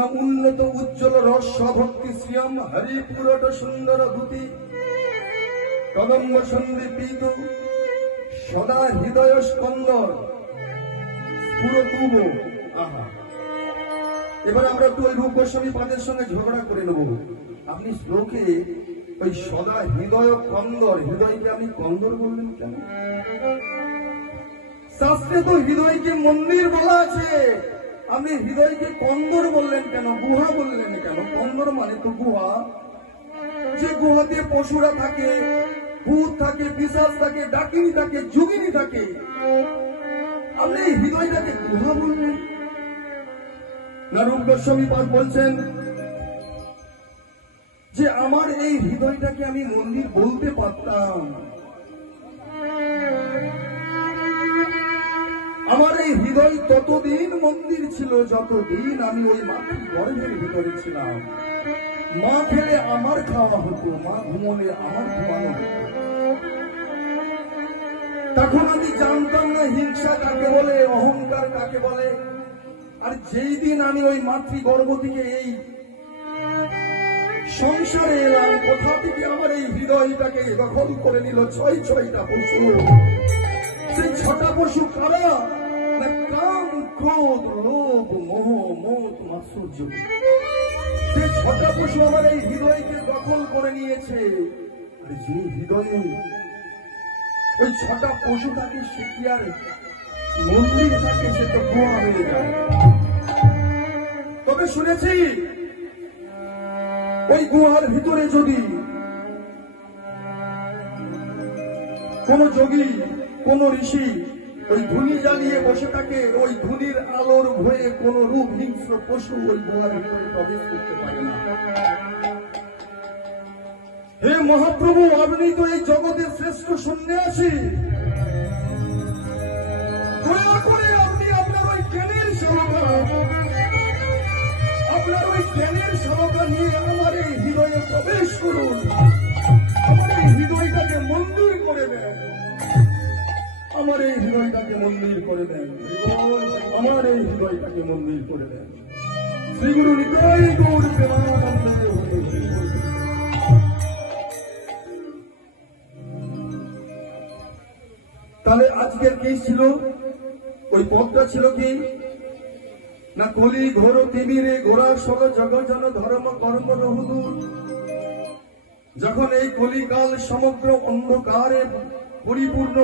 না উন্নত উজ্জ্বল রস ভক্তি শ্রিয়ম হরিপুরট সুন্দর ভূতি কদম্ব সন্দীপিত সদা হৃদয় স্পন্দর পুরো তুব। আহা, এবার আমরা একটু ওই রূপ গোস্বামী পাদের সঙ্গে ঝগড়া করে নেব। আপনি শ্লোকে ওই সদা হৃদয় কন্দর, হৃদয়কে আপনি কন্দর বললেন কেন? শাস্ত্রে তো হৃদয়কে মন্দির বলা আছে, আপনি হৃদয়কে কন্দর বললেন কেন, গুহা বললেন কেন? কন্দর মানে তো গুহা, যে গুহাতে পশুরা থাকে, ভূত থাকে, পিশাচ থাকে, ডাকিনী থাকে, যোগিনী থাকে, আপনি এই হৃদয়টাকে গুহা বললেন না? রূপ গোস্বামী পাদ বলছেন যে আমার এই হৃদয়টাকে আমি মন্দির বলতে পারতাম, আমার এই হৃদয় ততদিন মন্দির ছিল যতদিন আমি ওই মাতৃ গর্ভের ভিতরে ছিলাম। মা খেলে আমার খাওয়া হতো, মা ঘুমোলে আমার ঘুমানো হতো। তখন আমি জানতাম না হিংসা কাকে বলে, অহংকার কাকে বলে। আর যেই দিন আমি ওই মাতৃ গর্ভ থেকে এই সংসারে এলাম, কোথা থেকে আমার এই হৃদয়টাকে দখল করে নিল ছয়টা পশু। সেই ছটা পশু কারা? না কাম, ক্রোধ, লোভ, মোহ, মদ, মাৎসর্য। সেই ছটা পশু আমার এই হৃদয়কে দখল করে নিয়েছে। আর যে হৃদয়ে ওই ছটা পশু থাকে, সে কি আর মন্দির থাকে? সে তো গুহা হয়ে যায়। তবে শুনেছি ওই গুহার ভিতরে যদি কোন যোগী, কোন ঋষি ওই ধুনি জ্বালিয়ে বসে থাকে, ওই ধুনির আলোর ভয়ে কোন রূপ হিংস্র পশু ওই গুহার ভিতরে প্রবেশ করতে পারে না। হে মহাপ্রভু, আপনি তো এই জগতের শ্রেষ্ঠ সন্ন্যাসী, দয়া করে আপনি আপনার ওই জ্ঞানের সেবকা, আপনার ওই জ্ঞানের সেবকা নিয়ে আমার এই হৃদয়ে প্রবেশ করুন, আমার এই হৃদয়টাকে মন্দির করে দেন, আমার এই হৃদয়টাকে মন্দির করে দেন, আমার এই হৃদয়টাকে মন্দির করে দেন। শ্রী গুরু নিতাই গৌর প্রেমানন্দ দেব। তাহলে আজকের কি ছিল? ওই পদটা ছিল কি না, কলি ঘোর তিমিরে গোড়া সর জগজন ধর্ম কর্ম রহুদূর। যখন এই কলিকাল সমগ্র অন্ধকারে পরিপূর্ণ